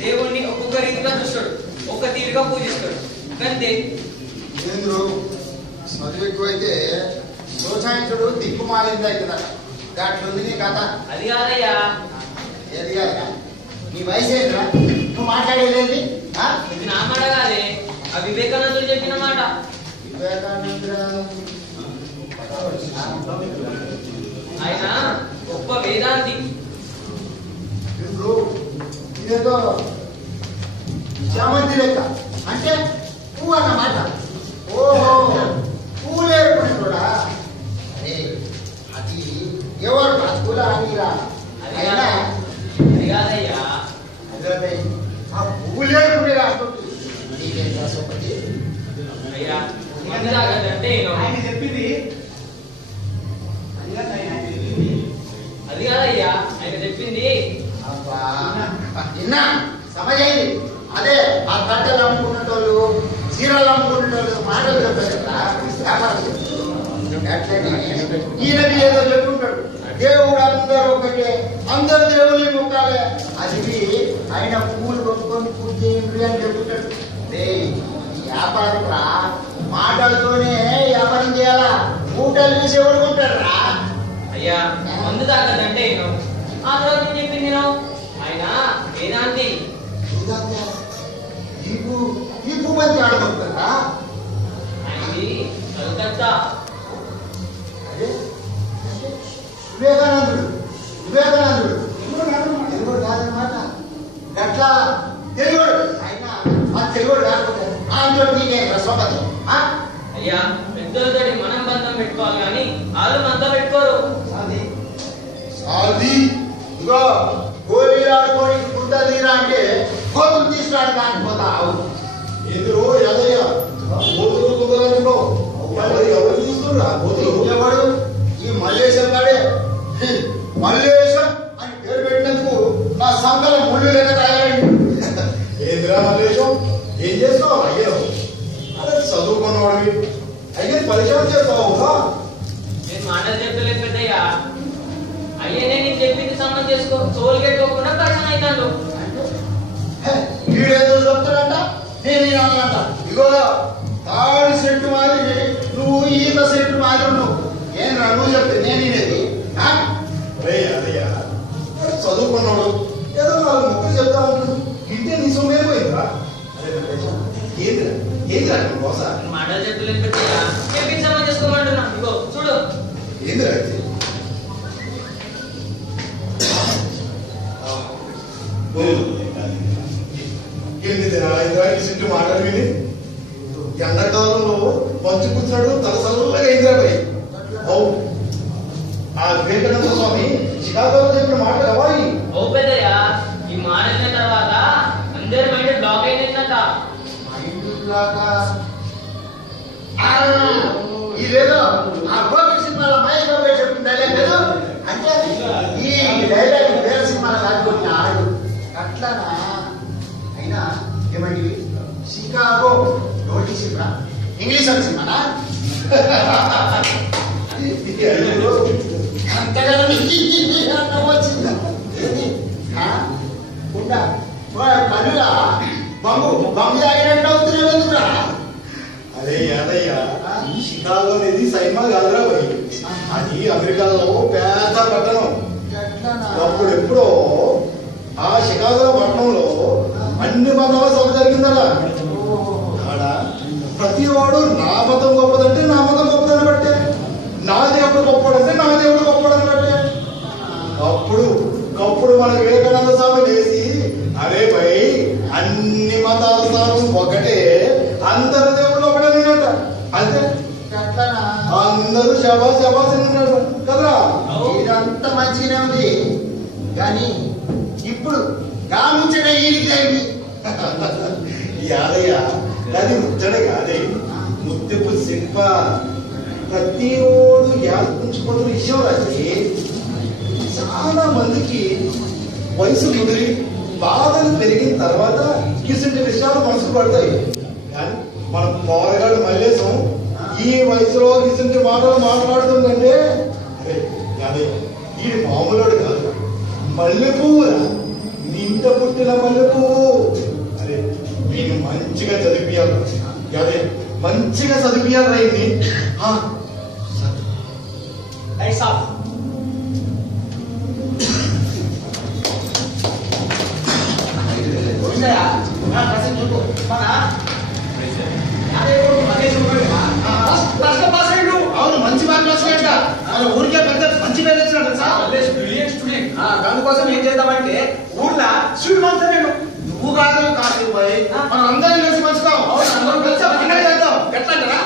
దేవుణ్ణి ఒక్కొక్క రీతిగా చూస్తాడు, ఒక్క తీరుగా పూజిస్తాడు. అంతే. చదువు ఎక్కువైతే ప్రోత్సహించడు దిక్కుమాలింది అవుతుందట. అట్లుంది నీ కథ. అది కాదయ్యా. ఏది కాదా? నీ వయసు ఏంట్రా? నువ్వు మాట్లాడేది ఇది నా మాట కాదే, ఆ వివేకానందుడు చెప్పిన మాట. ఆయన గొప్ప వేదాంతి. ఇదేదో చామంతి లెక్క అంటే పువ్వు అన్నమాట. ఓహో, పువ్వు లేకుండా కూడా అరే అది ఎవరు పూల అనిరా. అయినా అది కాదయ్యా, అదే ఆ పువ్వు లేకుండా రాకపోతే నీకేం రాసోపతి అయ్యా. మందు తాగదంటే ఆయన చెప్పింది అది కాదయ్యా, ఆయన చెప్పింది. నిన్న సమయైంది. అదే ఆ కట్టెలు అమ్ముకునేటోళ్ళు, చీరలు అమ్ముకునేటోళ్ళు మాటలు చెప్తారు కదా, వ్యాపారం చెప్తారు. ఈయనకి ఏదో చెప్పుకుంటాడు, దేవుడు అందరూ ఒకటే, అందరు దేవుళ్ళని మొక్కాలే. అది ఆయన పూలు కొనుక్కొని పూజ చేయండి అని చెప్పుకుంటాడు. వ్యాపారం రా, మాటలతోనే వ్యాపారం చేయాలా, మూటలు చూసి ఎవరు కొంటాడు రా. అయ్యా మందు తాగదంటే ఆ తర్వాత చెప్పింది ఆయన వేదాంతి. ఈ భూమంతి ఆడబోతుందా? ఆయనది కలకత్తా. వివేకానందుడు తెలుగుడు కాదనమాట. గట్లా తెలుగుడు అయినా ఆ తెలుగుడు కాకపోతే అందులో నీకేం రసపతి. అయ్యా పెద్దలతో మనం బంధం పెట్టుకోవాలి కానీ వాళ్ళు అంతా పెట్టుకోరు. అది ఇగో గోళీలు ఆడుకోనికి గుడ్డ తీరా అంటే గోతులు తీసుకురాడు కాకపోతావు. ఎందుకు యాదయ్య గోతులు కుదరనుకో ఎవరు తీసుకురా గోతులు? ఎవడు? ఈ మల్లేశం గాడే. మల్లేశం అని పేరు పెట్టినందుకు నా సంకల ముళ్ళు లేక తయారైంది. ఏంద్రా మల్లేశం, ఏం చేస్తావు? అయ్యో అదే చదువుకున్నవాడివి, అయ్యే పరిచయం చేస్తావు. నేను మాటలు చెప్పలేదు పెద్దయ్యా. అయ్యనే నేను చెప్పింది సంబంధం చేసుకో, సోలు పెట్టుకోకుండా పరిచయం అవుతాడు. వీడేదో చెప్తాడంట, నేను అన్నంట. ఇగో తాడి సెట్టు మాదిరి నువ్వు, ఈత సెట్టు మాదిరి నువ్వు. ఏం రా నువ్వు చెప్తే నేను వినేది? అరే అదయ్యా చదువుకున్నాడు, ఏదో నాలుగు ముక్కలు చెప్తా ఉంటాడు, ఇంటే నీ సొమ్మే పోయిందిరా. అరే ఏంద్రా ఏంద్రా మోస? మాటలు చెప్పలేదు పెద్దయ్యా, చెప్పింది సంబంధం చేసుకోమంటున్నా. ఇగో చూడు. ఏంద్రా ఎన్ని దినాలైందిరా ఈ సిట్టు మాటలు విని? ఎండాకాలంలో మంచు కూర్చున్నాడు, తలసల్లగా అయిందిరా పోయి. అవును, ఆ వివేకానంద స్వామి చికాగోలో చెప్పిన మాట కావాలి. ఓ పెద్దయ్యా, ఈ మాట అయిన తర్వాత అందరి మైండ్ బ్లాక్ అయినట్ట. ఇదేదో ఆ గోపి సినిమాలో మహేష్ బాబు చెప్పిన డైలాగ్ లేదు అంటే ఈ డైలాగ్ వేరే సినిమాలో కాదుకొని ఆడు అట్లానా. అయినా ఏమండి చికాగో నోటీస్ ఇవ్వరా? ఇంగ్లీష్ అని సినిమానా? వచ్చిందా కళ్ళురా బంగు బంగు తాగినట్టు అవుతున్నావు ఎందుకురా? అరే యాదయ్య, షికాగో అనేది సైమా కాదురా పోయి, అది అమెరికాలో పెద్ద పట్టణం. అప్పుడు ఎప్పుడో ఆ షికాగో పట్టణంలో అన్ని మతాల సభ జరిగిందట. ఆడ ప్రతి వాడు నా మతం గొప్పదంటే నా మతం గొప్పదని బట్టే, నా దేవుడు గొప్పడంటే నా దేవుడు గొప్పడని బట్టే. అప్పుడు మన వివేకానంద స్వామి లేచి, అరే భయ్ అన్ని మతాల స్థానం ఒకటే, అందరు దేవుడు ఒకటేనట. అంతే, అందరూ శబాస్ శబాస్ అన్నాడు కదరా. ఇదంతా మంచిగానే ఉంది కానీ ఇప్పుడు గాముచ్చట ఈడికి యాదయ్య అది ముచ్చట కాదే, ముద్దెపు శిల్ప. ప్రతి ఓడు యాదుకుంచుకున్న విషయం రాసి చాలా మందికి వయసు ముదిరి బాధలు పెరిగిన తర్వాత కిసింటి విషయాలు మనసు పడతాయి. కానీ మన పోరగాడు మల్లేశం ఈ వయసులో కిసింటి మాటలు మాట్లాడుతుందంటే అరే యాదయ్య ఈ మామూలుడు కాదు, మల్లె పువ్వురా, నింట పుట్టిన మల్లె పువ్వు. ఈయన మంచిగా చదివియాలి. అదే మంచిగా చదివియాలి ఆయన్ని. అవును, మంచి మార్కులు వచ్చినట్ట. ఊరికే పెద్ద మంచి పేరు వచ్చినట్టు సార్. అందుకోసం ఏం చేద్దామంటే ఊర్లో స్వీట్ మాత్రం నేను నువ్వు కాదు కాదు పోయి మనం అందరం కలిసి పంచుతాం. అందరం కలిసి పండుగ చేద్దాం. ఎట్లా అంటారా?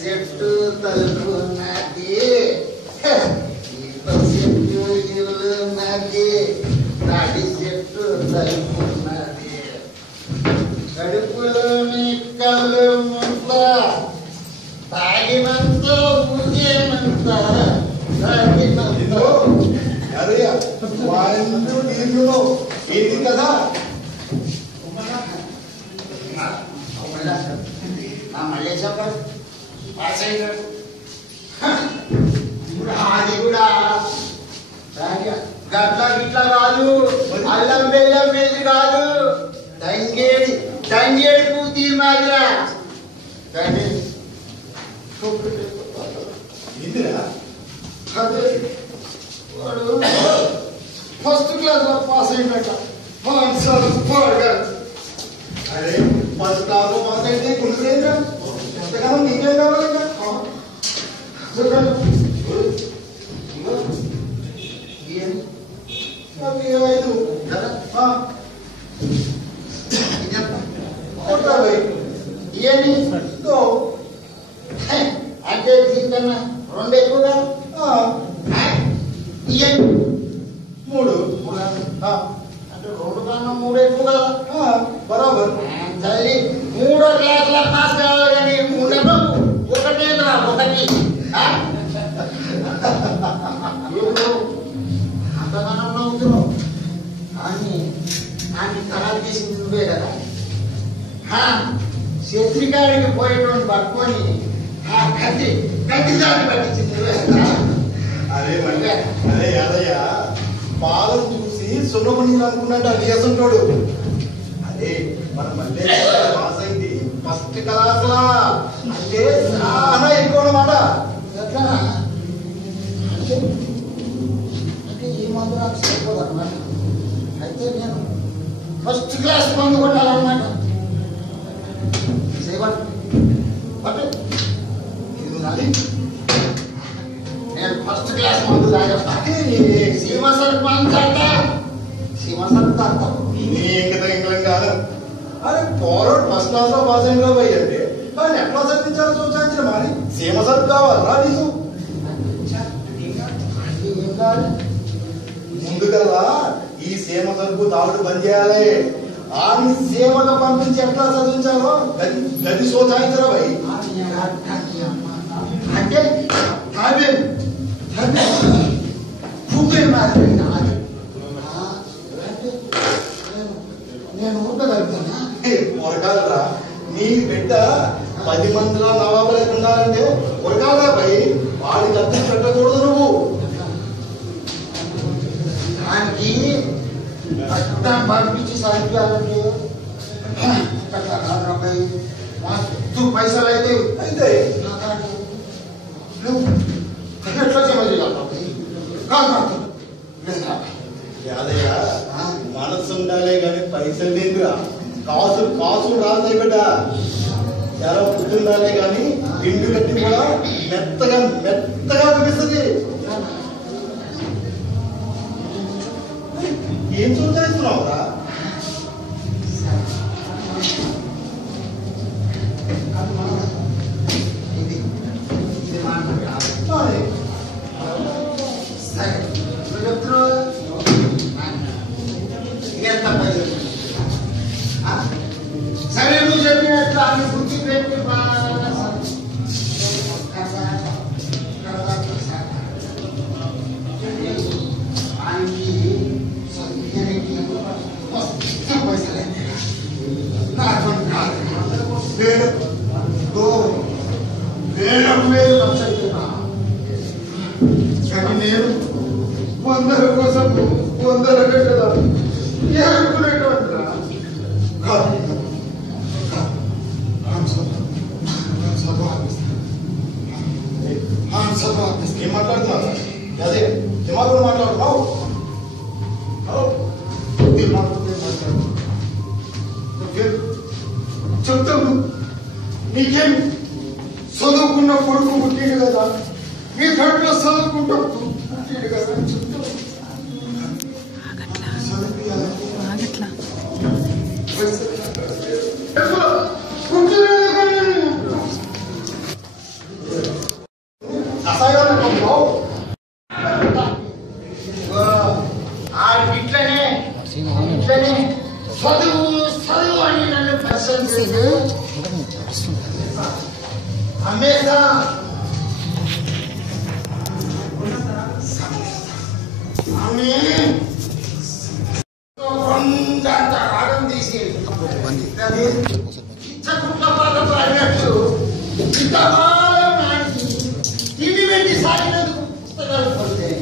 చెట్టు తలుపున్నది, నాటి చెట్టు తలుపున్నది, కడుపులోని కళ్ళు ముంత తాగినంత ఊగేనంత తాగినంత. అదయ్యా ఏంటి కదా అది కూడా గట్ల గిట్ల కాదు, అల్లం బెల్లం వేసి కాదు, తంగేడి పూతీరు మాదిరా. వాడు ఫస్ట్ క్లాస్ పాస్ అయినట్ట. అరే ఫస్ట్ క్లాస్ పాస్ అయితే కుళ్ళేంద్రా ఎంతకాలం నీకేం కావాలి? అంటే దీనికన్నా రెండు ఎక్కువగా మూడు అంటే రెండు కన్నా మూడు ఎక్కువ కదా. బరాబర్. తల్లి 3వ క్లాసులో పాస్ కావాలి కానీ ఉండదు ఒకటేంద్రా ఒకటి. అంతగానో నవ్వుతున్నావు కానీ నాకు ఖరాబ్ చేసింది నువ్వే కదా. శత్రికాడికి పోయేటువంటి పట్టుకొని కత్తి దాన్ని పట్టించింది నువ్వే కదా. అరే అరే యాదయ్య పాదం చూసి సున్నమని అనుకున్నట్టు అది చేస్తుంటాడు. అదే మన మళ్ళీ పాస్ అయింది ఫస్ట్ క్లాస్ లా అంటే చాలా ఎక్కువ అన్నమాట. అంటే ఈ మందు నాకు సరిపోదు అన్నమాట. అయితే నేను ఫస్ట్ క్లాస్ మందు కొట్టాలన్నమాట. పట్టు ఇది నాది. నేను ఫస్ట్ క్లాస్ మందు తాగేస్తా. సీమ సర్పంచ్ అంట, సీమ సర్పంచ్ నీ ఇంకలం కాదు. అరే పోరాడు ఫస్ట్ క్లాస్ లో పాస్ అయిన పోయి అంటే కానీ ఎట్లా చదివించాలో చూచాల్సిన మరి సీమ సరుకు కావాలా నీకు? ఏం కావాలి? ముందుకల్లా ఈ సీమ సరుకు తాగుడు బంద్ చేయాలి. ఆని సీమగా పంపించి ఎట్లా చదివించాలో గది సోచాయించరా భయ్. అంటే నేను ఊరుకోగలుగుతానా? ఉరకాలరా నీ బిడ్డ 10 మందిలో నవాబు లేకుండాలంటే ఉరకాలరా భయ్. వాడికి అర్థం పెట్టకూడదు నువ్వు. దానికి అర్థం పంపించి సాధించాలంటే మస్తు పైసలు అయితే అయితే ఎట్లా జమ చేయాలి? యాదయ్య మనసు ఉండాలే కానీ పైసలు లేదురా. కాసులు రాస్తాయి బిడ్డ. చాలా పుట్టుండాలే కానీ పిండి కట్టి కూడా మెత్తగా చూపిస్తుంది. ఏం చూస్తున్నావురా? ఇది వేలకు వేలు ఖర్చు అవుతున్నా కానీ నేను 100 కోసం 100 గంటల ఏడుకునేటువంటిరా ఏం మాట్లాడుతున్నావు? అదే దిమాగులు మాట్లాడుతున్నావు. చెప్తాను నీకేం చదువుకున్న కొడుకు పుట్టిండు కదా మీ కడుపులో చదువుకుంటూ పుట్టిండు కదా చెప్తాను ఇట్లనే చదువు అని నన్ను ప్రశంసించు అమ్మేదా రాగం తీసి అన్నట్టు ఇంతకాలం నాటి తిండి పెట్టి సాగినందుకు పుస్తకాలు పడతాయి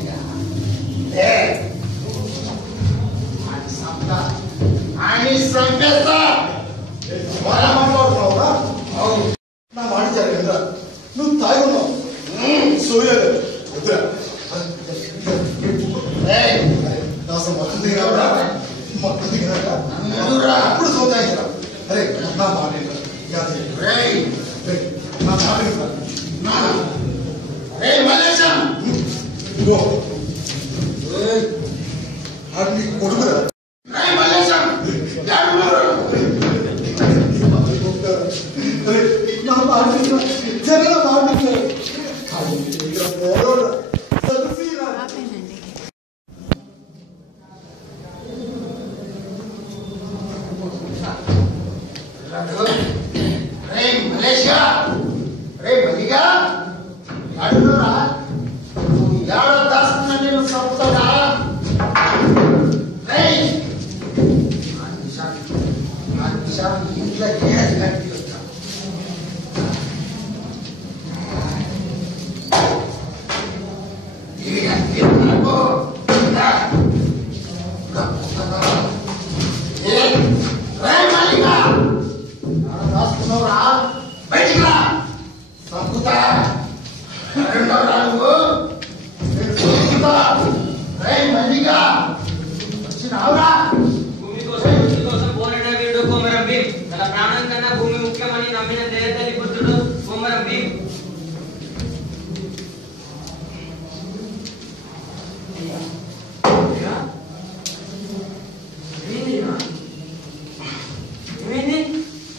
అని సంపేస్తా మాట్లాడుతున్నావురా? నా మాట జరిగిందా? నువ్వు తాగి ఉన్నావు సోయలేదు వద్దురా మొత్తం దిగిరా అప్పుడు సోతాయిరా. అరే నా మాట నా మాట నీకు కొడుకురా నా మాట జరగ మాట మలేషియా రే మలిగా అడుగురా ఏడో దాస్తున్నా నేను చదువుతాడా ఇంట్లో కట్టి వస్తా రాసుకున్నావురా బయటికి రా సంపుతా రెండో రా నువ్వు మల్లిగా వచ్చినావురా తన ప్రాణం కన్నా భూమి ముఖ్యమని నమ్మిన దేవతల్లి పుత్రుడు కొమరం భీం. ఏమైంది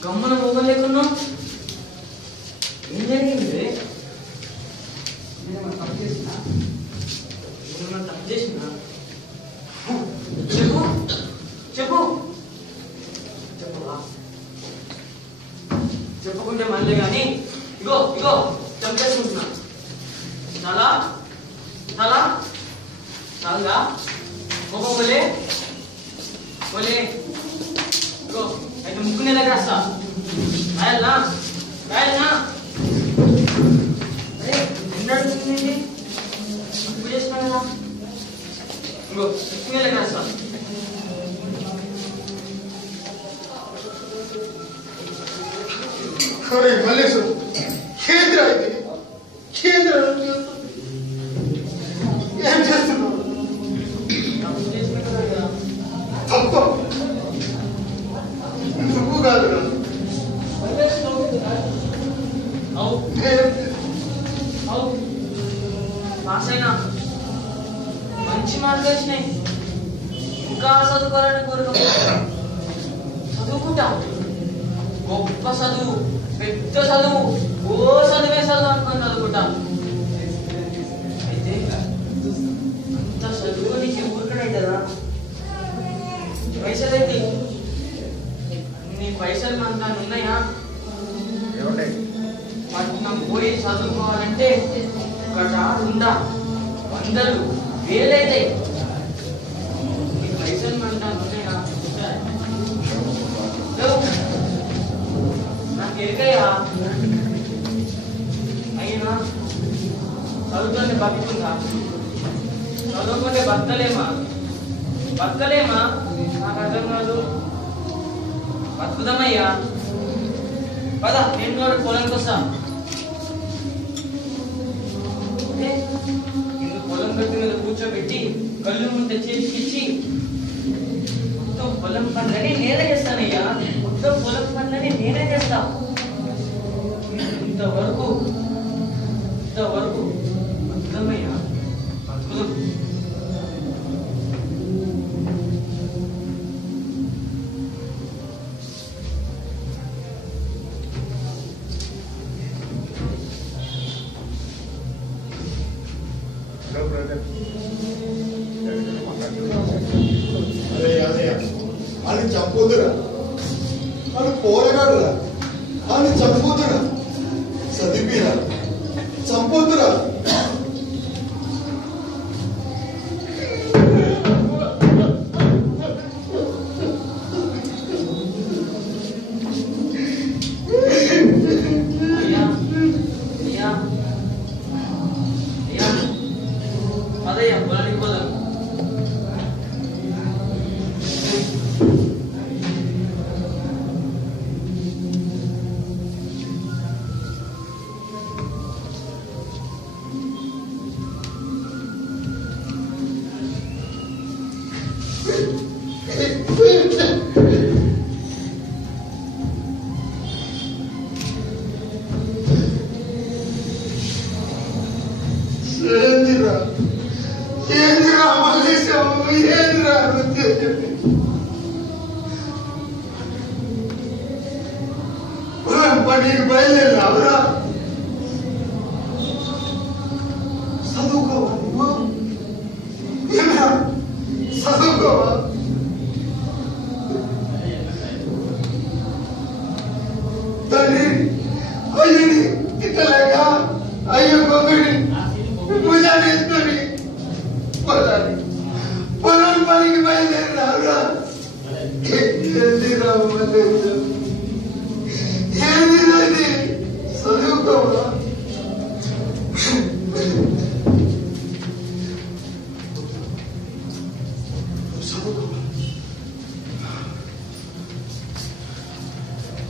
గమ్మున మొగలు లేకున్నావు? ఏం జరిగింది? తప్పు చేసినా చెప్పు చెప్పు చెప్పుకుంటే మళ్ళీ కానీ ఇగో ఇగో చంపేసుకుంటున్నా. చాలా చాలా చాలుగా ఒక మొలే మొలే ఇగో అయితే ముక్కు నెల రాస్తా రాయల్నా రాయల్నా ఎన్నడుతుంది ముక్కు చేసుకున్నా కదా ఇగో ముక్కు నెల రాస్తా. మల్లేశు కేంద్ర కేంద్ర ఏం చేస్తున్నావు? తప్పు నువ్వు కాదు పాస్ అయినా మంచి మార్కులు వచ్చినాయి. ఇంకా చదువుకోవాలని కోరుకుంటా చదువుకుంటా గొప్ప చదువు పెద్ద చదువు ఓ చదువే చదువు అనుకుని చదువుకుంటా. అయితే అంత చదువు నీకు ఊరుకనైతుందా? పైసలు అయితే నీ పైసలు అంతా ఉన్నాయా? పట్నం పోయి చదువుకోవాలంటే ఒకటా ఉందా వందలు వేలైతాయి. నీ పైసలు అంతా ఉన్నాయా? నాకు ఎరికయ్యా అయిన చదువుతుంటే బతుకుందా? చదువుకుంటే బతకలేమా? నాకు అర్థం కాదు. బతుకుదామయ్యా, పద నేను కూడా పొలంకి వస్తా. పొలం గట్టి మీద కూర్చోబెట్టి కళ్ళు ముందు చేసి మొత్తం పొలం పనులని నేనే చేస్తానయ్యా. మొత్తం పొలం పనులని నేనే చేస్తా. ఇంతవరకు బతుకమ్మయ్యా, బతుకుదాం. అరే అదయ్య, వాళ్ళు చంపుతురా, వాళ్ళు పోరగాడురా, వాళ్ళు చంపుతురా, చదివిరా, చంపుతురా. అదయ్యా పొలానికి పోదాం. పనికి బయలుదేరావురా? చదువుకోవా నువ్వు? ఏమరా చదువుకోవా? తండ్రి అయ్యని తిట్టలేక అయ్యో కొడుకుని భుజాన్ని ఎత్తుకొని పొలం పనికి బయలుదేరావురా? ఏంది చదువుకోవా?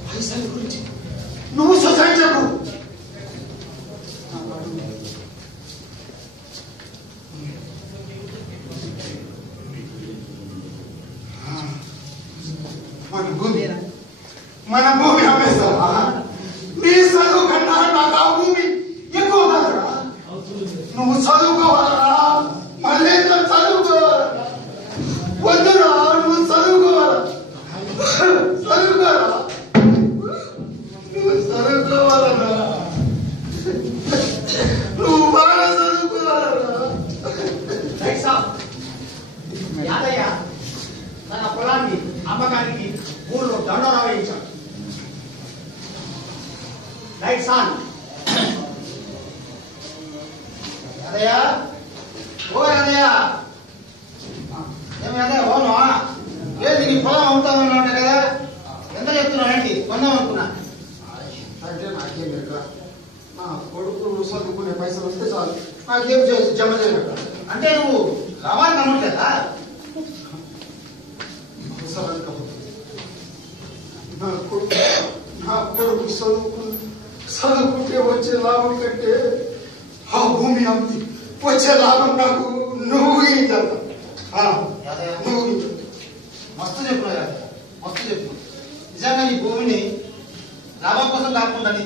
పైసల గురించి నువ్వు సొసైటీ చెప్పు. మన భూమి అమ్మేస్తావా? నీ చదువు కన్నా నాకు ఆ భూమి ఎక్కువ కాదురా. నువ్వు చదువుకోవాలరా? మళ్ళీ చదువుకోవాలా? వద్దురా, నువ్వు చదువుకోవాలా? చదువుకోరా, నువ్వు చదువుకోవాలరా? నువ్వు బాగా చదువుకోవాలరా? యాదయ్య తన పొలాన్ని అమ్మకానికి ఊళ్ళో దండోరా వేయించాడు. Lights on. అదయ్య, ఓ అదయ్య, ఏమి అదయ్య ఓనా? ఏది నీ పొలం అమ్ముతామన్నా ఉంటాయి కదా, ఎంత చెప్తున్నావు ఏంటి? కొందాం అనుకున్నా. అంటే నాకేం లేక నా కొడుకు చదువుకునే పైసలు వస్తే చాలు, నాకేం చేసి జమ చేయలేక. అంటే నువ్వు లాభాన్ని నమ్మట్లేదా? నా కొడుకు చదువుకుంటే వచ్చే లాభం కంటే ఆ భూమి అమ్మి వచ్చే లాభం నాకు నువ్వు నువ్వు మస్తు చెప్పినావు, మస్తు చెప్పు. నిజంగా ఈ భూమిని లాభం కోసం కాకుండా నీ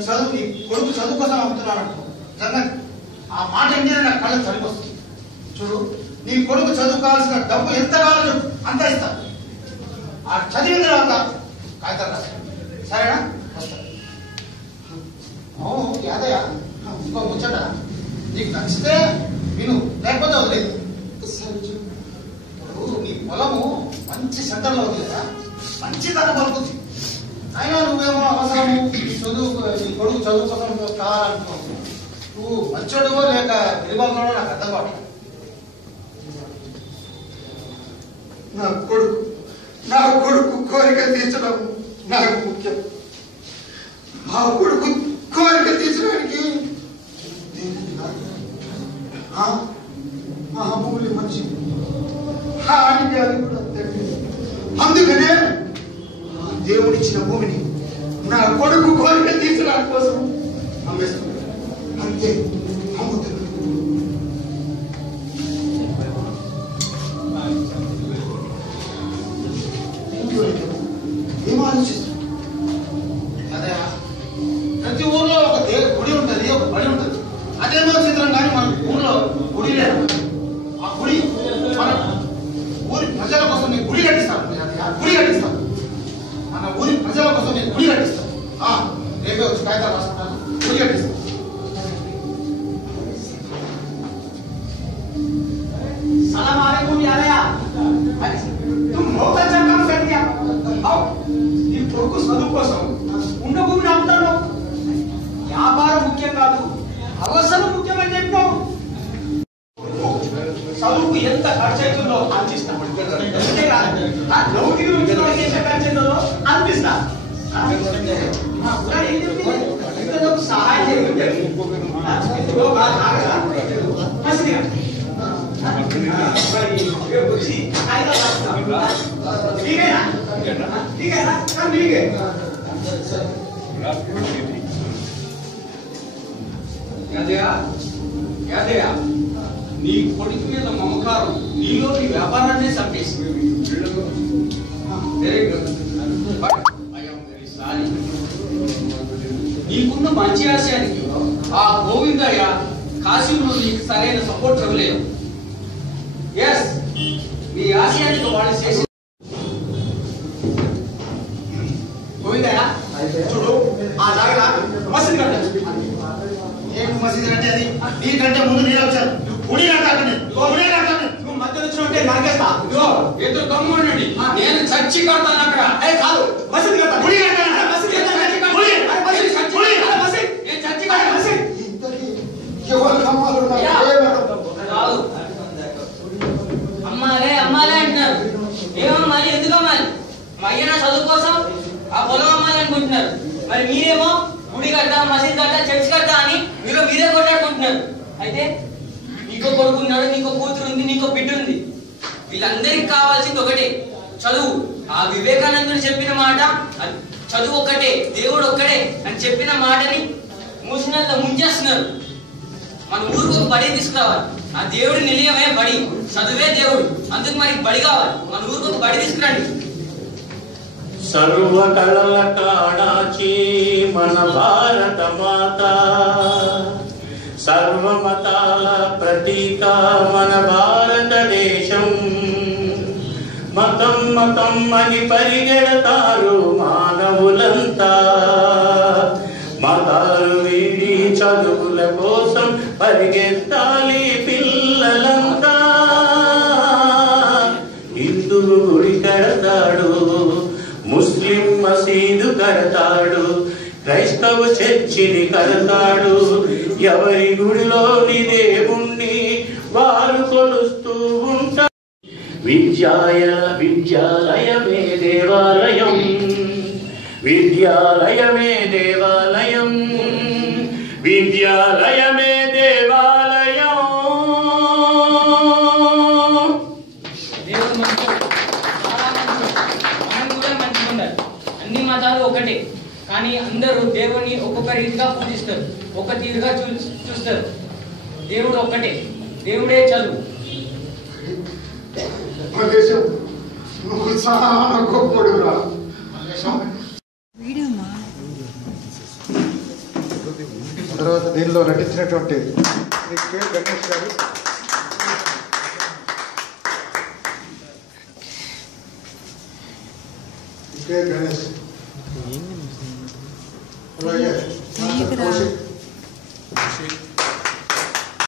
కొడుకు చదువు కోసం అమ్ముతున్నాను అనుకో. నిజంగా ఆ మాట ఏంటంటే నాకు కళ్ళకి చనిపోతుంది. చూడు, నీ కొడుకు చదువుకోవాల్సిన డబ్బు ఎంత కావాలో చెప్పు, అంత ఇస్తా. ఆ చదివిన తర్వాత కాగితాలు రాస్తా, సరేనా? వస్తా. అవును యాదయ్య, ఇంకో ముచ్చట, నీకు నచ్చితే విను, లేకపోతే వదిలేదు. నీ పొలము మంచి సెంటర్లో ఉంది కదా, మంచి ధర పలుకుతుంది. అయినా నువ్వేమో అవసరము నీ కొడుకు చదువు కోసం కావాలనుకో. నువ్వు మంచోడువో లేక గరిబాబులో నాకు అర్థం కావట్లేదు. నా కొడుకు కోరిక తీర్చడం నాకు ముఖ్యం. ఆ కొడుకు కోరిక తీర్చడానికి మామూలు మనిషి ఆయనకి అది కూడా తండ్రి. అందుకనే దేవుడిచ్చిన భూమిని నా కొడుకు కోరిక తీర్చడానికి కోసం అమ్మేస్తున్నాడు. అంతే అమ్ముతున్నాడు. ఏం ఆలోచిస్తాం? అదే ప్రతి ఊర్లో ఒక గుడి ఉంటుంది, ఒక బడి ఉంటుంది. అదేమో చిత్రం కానీ మన ఊర్లో గుడి లేదు. ఆ గుడి మన ఊరి ప్రజల కోసం నేను గుడి కట్టిస్తాను. గుడి కట్టిస్తాను, మన ఊరి ప్రజల కోసం నేను గుడి కట్టిస్తాను. రేపే వచ్చి కాగితాలు రాసుకుంటాను, గుడి కట్టిస్తాను. सलाम अलैकुम यारया तुम बहुत अच्छा काम कर दिया आओ ఈ కొడుకు చదువు కోసం ఉన్న భూమిని అమ్ముతాను వ్యాపారం ముఖ్యం కాదు అవసరం ముఖ్యమని చెప్పావు చదువుకు ఎంత ఖర్చు అవుతుందో అందిస్తా నౌకరీ ఉద్యోగం ఎంత ఖర్చు అవుతుందో అందిస్తా సహాయం చేయండి మంచిదిగా నీ కొడుకు మీద మమకారం నీలో నీ వ్యాపారాన్ని చంపేసింది. Very good, very sorry. నీకున్న మంచి ఆశయానికి ఆ గోవిందయ్య కాశీలో నీకు సరైన సపోర్ట్ ఇవ్వలేదు. ఎస్, నీ ఆశయానికి వాళ్ళు చేసి గోవిందయ్య చూడు ఆ జాగా మసీదు కట్టచ్చు. ఏం మసీదు అంటే అది నీకంటే ముందు నేను వచ్చాను. గుడి కట్టాను, గుడి కట్టాను. నువ్వు మధ్య వచ్చినట్టే నరికేస్తా. ఎదురు దమ్ముండండి, నేను చర్చి కడతాను అక్కడ. కాదు మసీదు కడతాను. గుడి కట్టాను. అమ్మాలే అమ్మాలే అంటున్నారు. ఏమమ్మాలి, ఎందుకు అమ్మాలి? మా అయ్యన చదువు కోసం ఆ పొలం అమ్మాలి అనుకుంటున్నారు. మరి మీరేమో గుడి కట్ట, మసీద్ కట్ట, చర్చ్ కట్ట అని మీరే కొట్లాడుకుంటున్నారు. అయితే నీకో కొడుకున్నాడు, నీకో కూతురు ఉంది, నీకో బిడ్డ ఉంది. వీళ్ళందరికి కావాల్సింది ఒకటే, చదువు. ఆ వివేకానందుడు చెప్పిన మాట చదువు ఒక్కటే, దేవుడు ఒక్కడే అని చెప్పిన మాటని మూసినంత ముంచేస్తున్నారు. మన ఊరికి ఒక బడి తీసుకురావాలి. ఆ దేవుడి నిలయమే బడి, చదువే దేవుడు. అందుకు మనకి బడి కావాలి. మన ఊరికి ఒక బడి తీసుకురండి. సర్వ కళల కాణాచి మన భారత మాత, సర్వ మతాల ప్రతీక మన భారతదేశం. మతం మతం అని పరిగెడతారు మానవులంతా, మతాలు వీడి చదువుల కోసం పరిగెత్తాలి పిల్లలంతా. హిందువు గుడి కడతాడు, ముస్లిం మసీదు కడతాడు, క్రైస్తవ చర్చిని కడతాడు. ఎవరి గుడిలోని దేవుణ్ణి వారు కొలుస్తూ ఉంటారు. విద్యాలయమే దేవాలయం, విద్యాలయమే దేవాలయం, విద్యాలయమే దేవాలయం. దేవుడు మంచివాడు, చాలా మంచివాడు. మనం కూడా మంచిగా ఉండాలి. అన్ని మతాలు ఒకటే, కానీ అందరూ దేవుని ఒక్కొక్క రీతిగా పూజిస్తారు, ఒక తీరుగా చూస్తారు. దేవుడు ఒక్కటే, దేవుడే చదువు. నువ్వు చాలా గొప్పడురా. తర్వాత దీనిలో నటించినటువంటి శ్రీ కె. గణేష్ గారు, కె. గణేష్, అలాగే కౌశిక్